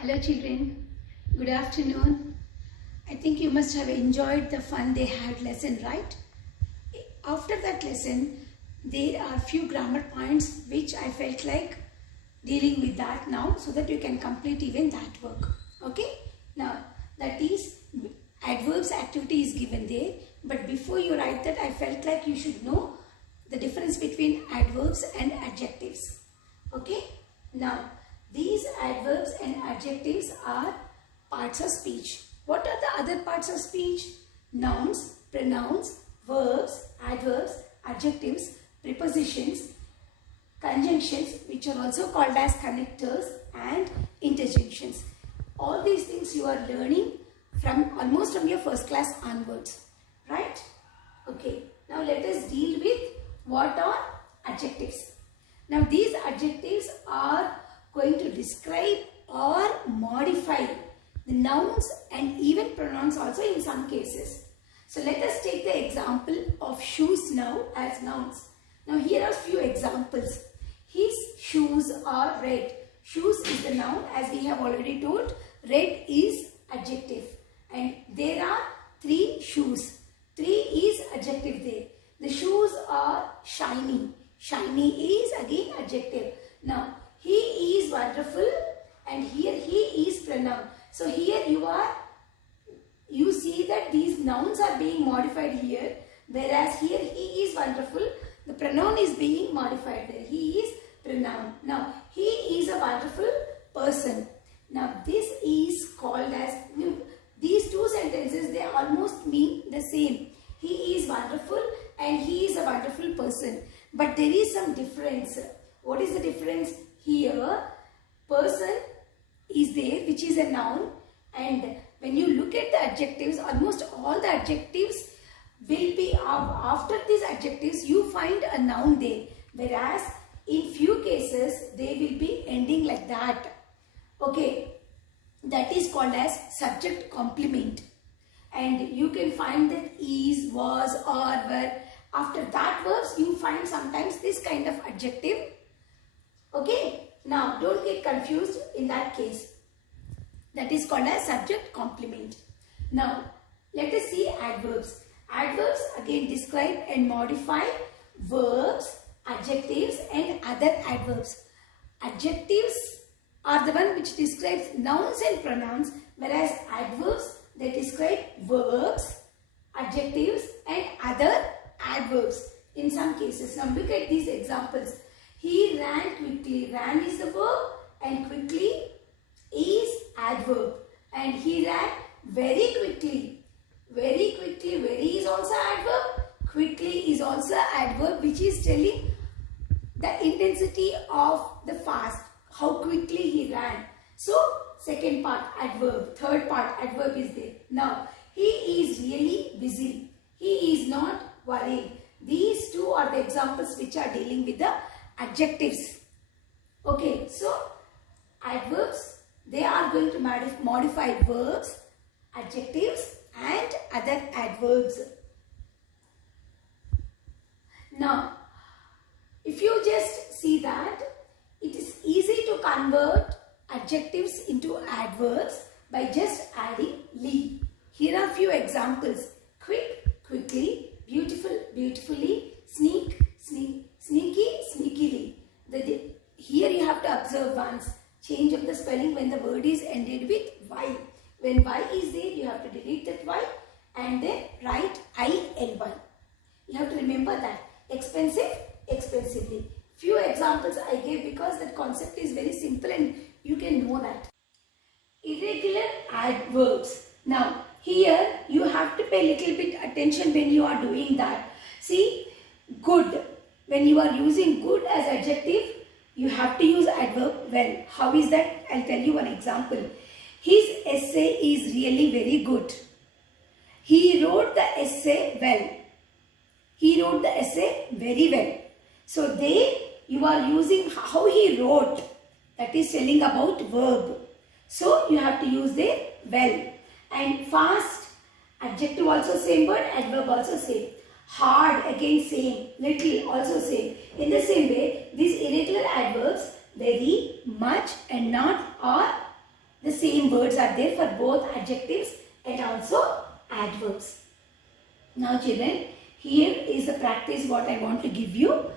Hello children, good afternoon. I think you must have enjoyed the fun they had lesson, right? After that lesson, there are few grammar points which I felt like dealing with that now so that you can complete even that work. Okay? Now, that is adverbs activity is given there, but before you write that, I felt like you should know the difference between adverbs and adjectives. Okay? Now, these adverbs and adjectives are parts of speech. What are the other parts of speech? Nouns, pronouns, verbs, adverbs, adjectives, prepositions, conjunctions, which are also called as connectors, and interjections. All these things you are learning from almost from your first class onwards, right? Okay, now let us deal with what are adjectives. Now these adjectives are going to describe or modify the nouns and even pronouns also in some cases. So let us take the example of shoes now as nouns. Now here are few examples. His shoes are red. Shoes is the noun, as we have already told. Red is adjective. And there are 3 shoes. 3 is adjective there. The shoes are shiny. Shiny is again adjective. Now he is wonderful, and here he is pronoun. So here you see that these nouns are being modified here, whereas here he is wonderful, the pronoun is being modified there. He is pronoun. Now he is a wonderful person. Now this is called as, these two sentences, they almost mean the same. He is wonderful and he is a wonderful person. But there is some difference. What is the difference? Here, person is there, which is a noun, and when you look at the adjectives, almost all the adjectives will be after these adjectives you find a noun there, whereas in few cases they will be ending like that. Okay, that is called as subject complement, and you can find that is, was, or, were. After that verbs you find sometimes this kind of adjective. Okay, now don't get confused in that case. That is called as subject complement. Now let us see adverbs. Adverbs again describe and modify verbs, adjectives and other adverbs. Adjectives are the one which describes nouns and pronouns, whereas adverbs, they describe verbs, adjectives and other adverbs in some cases. Now look at these examples. He ran quickly. Ran is the verb and quickly is adverb. And he ran very quickly. Very quickly. Very is also adverb. Quickly is also adverb, which is telling the intensity of the fast. How quickly he ran. So second part adverb. Third part adverb is there. Now he is really busy. He is not worried. These two are the examples which are dealing with the adjectives. Okay, so adverbs, they are going to modify verbs, adjectives and other adverbs. Now, if you just see that, it is easy to convert adjectives into adverbs by just adding ly. Here are few examples. Quick, quickly, beautiful, beautifully, sneak, sneaky, sneakily. Here you have to observe once. Change of the spelling when the word is ended with y. When y is there, you have to delete that y and then write ILY. You have to remember that. Expensive, expensively. Few examples I gave because that concept is very simple and you can know that. Irregular adverbs. Now, here you have to pay little bit attention when you are doing that. See, good. When you are using good as adjective, you have to use adverb well. How is that? I'll tell you one example. His essay is really very good. He wrote the essay well. He wrote the essay very well. So you are using how he wrote. That is telling about verb. So you have to use the well. And fast, adjective also same word, adverb also same. Hard again same, little also same. In the same way, these irregular adverbs, very, much and not are The same words are there for both adjectives and also adverbs. Now children, here is the practice what I want to give you.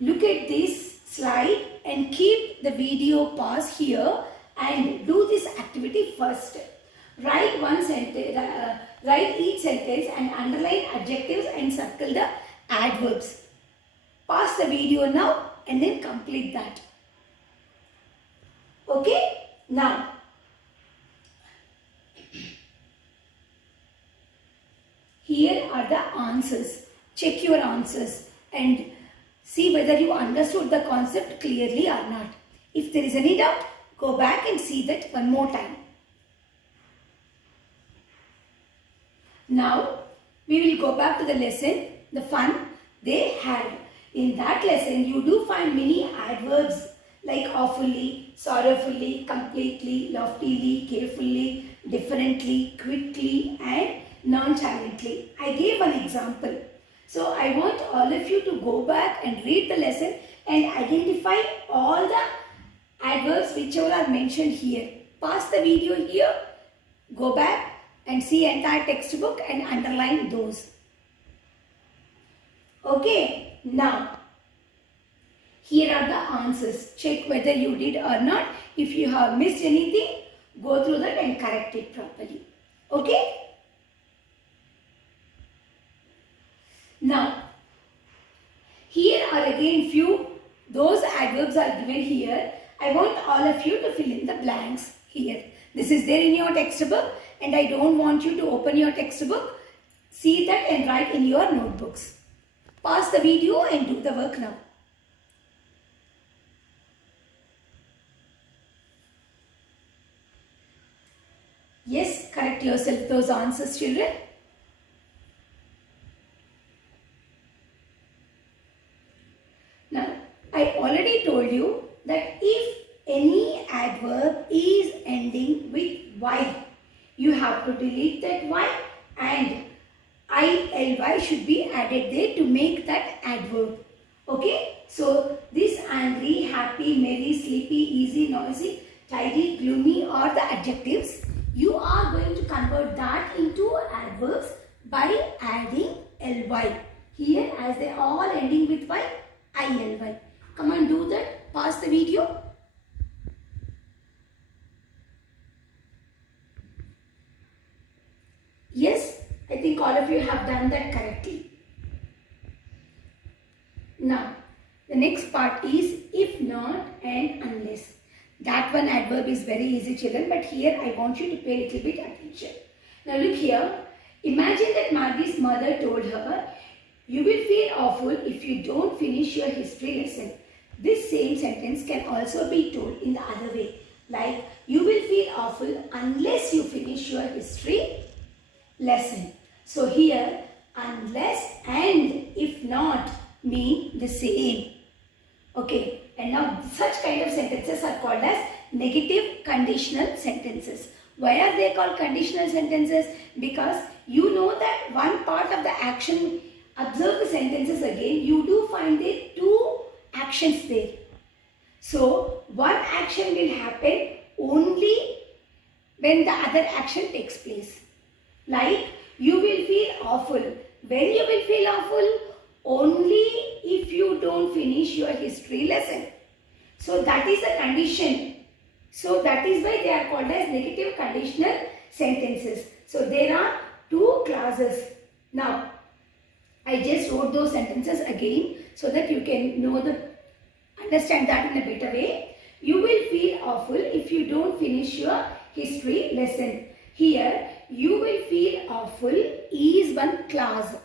Look at this slide and keep the video pause here and do this activity first. Write one sentence, write each sentence and underline adjectives and circle the adverbs. Pause the video now and then complete that. Okay? Now, here are the answers. Check your answers and see whether you understood the concept clearly or not. If there is any doubt, go back and see that one more time. Now, we will go back to the lesson, the fun they had. In that lesson, you do find many adverbs like awfully, sorrowfully, completely, loftily, carefully, differently, quickly and nonchalantly. I gave one example. So I want all of you to go back and read the lesson and identify all the adverbs whichever are mentioned here. Pause the video here, go back and see entire textbook and underline those. Okay, now here are the answers. Check whether you did or not. If you have missed anything, go through that and correct it properly. Okay? Now, here are again few, those adverbs are given here. I want all of you to fill in the blanks here. This is there in your textbook and I don't want you to open your textbook. See that and write in your notebooks. Pause the video and do the work now. Yes, correct yourself those answers, children. Now, I already told you that if any adverb is ending with Y, you have to delete that Y and ILY should be added there to make that adverb. Okay? So, this angry, happy, merry, sleepy, easy, noisy, tidy, gloomy are the adjectives. You are going to convert that into adverbs by adding ly. Here as they are all ending with y, ILY. Come on, do that. Pause the video. Yes, I think all of you have done that correctly. Now, the next part is if not and unless. That one adverb is very easy, children, but here I want you to pay a little bit attention. Now look here. Imagine that Margie's mother told her, you will feel awful if you don't finish your history lesson. This same sentence can also be told in the other way. Like, you will feel awful unless you finish your history lesson. So here, unless and if not mean the same. Okay, and now such kind of sentences are called as negative conditional sentences. Why are they called conditional sentences? Because you know that one part of the action, observe the sentences again, you do find there two actions there. So, one action will happen only when the other action takes place. Like, you will feel awful. When you will feel awful? Only if you don't finish your history lesson. So that is the condition. So that is why they are called as negative conditional sentences. So there are two clauses. Now, I just wrote those sentences again so that you can understand that in a better way. You will feel awful if you don't finish your history lesson. Here, you will feel awful is one clause.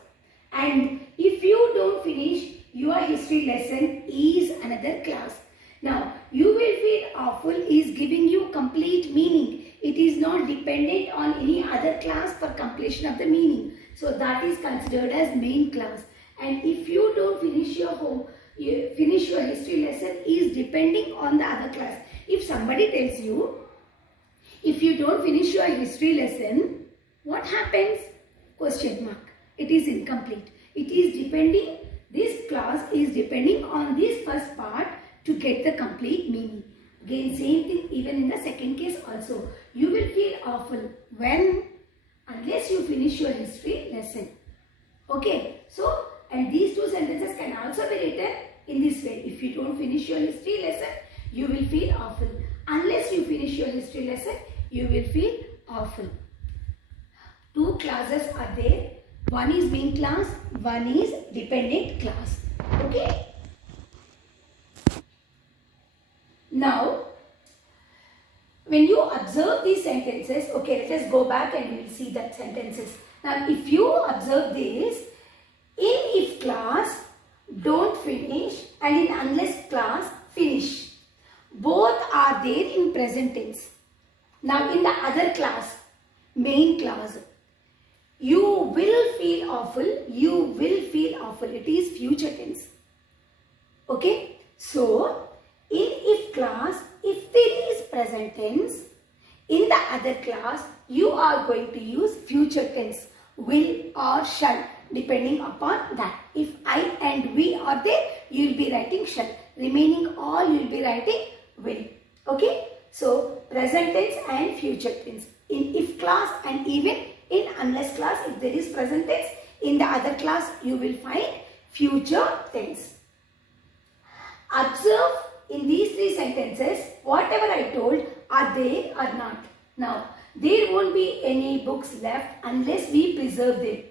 And if you don't finish your history lesson is another clause. Now, you will feel awful is giving you complete meaning. It is not dependent on any other clause for completion of the meaning. So, that is considered as main clause. And if you don't finish your history lesson is depending on the other clause. If somebody tells you, if you don't finish your history lesson, what happens? Question mark. It is incomplete. It is depending, this clause is depending on this first part to get the complete meaning. Again, same thing even in the second case also. You will feel awful when, unless you finish your history lesson. Okay, so, and these two sentences can also be written in this way. If you don't finish your history lesson, you will feel awful. Unless you finish your history lesson, you will feel awful. Two classes are there. One is main class, one is dependent class. Okay. Now, when you observe these sentences, okay, let us go back and we will see that sentences. Now, if you observe this, in if class, don't finish, and in unless class, finish. Both are there in present tense. Now, in the other class, main class, you will feel awful, you will feel awful. It is future tense. Okay. So, in if class, if there is present tense, in the other class, you are going to use future tense, will or shall, depending upon that. If I and we are there, you will be writing shall. Remaining all you will be writing will. Okay. So, present tense and future tense. In if class and even in unless class, if there is present tense, in the other class, you will find future tense. Observe in these three sentences, whatever I told, are they or not. Now, there won't be any books left unless we preserve them.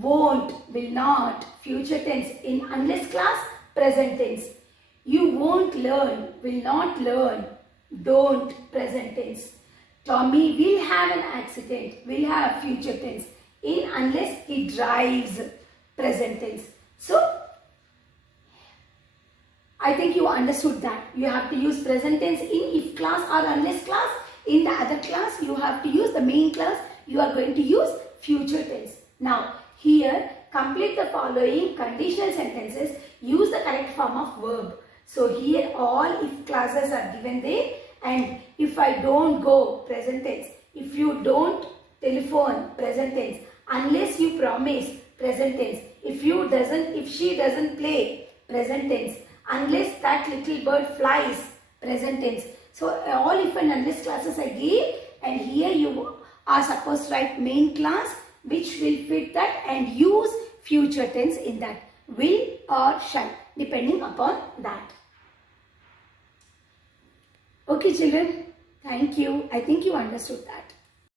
Won't, will not, future tense. In unless class, present tense. You won't learn, will not learn, don't, present tense. Tommy will have an accident, will have future tense. In unless he drives, present tense. So, I think you understood that. You have to use present tense in if class or unless class. In the other class, you have to use the main class. You are going to use future tense. Now, here, complete the following conditional sentences. Use the correct form of verb. So, here all if clauses are given there. And if I don't go, present tense. If you don't telephone, present tense. Unless you promise, present tense. If she doesn't play, present tense. Unless that little bird flies, present tense. So, all if and unless classes I gave, and here you are supposed to write main class which will fit that and use future tense in that. Will or shall, depending upon that. Okay children, thank you. I think you understood that.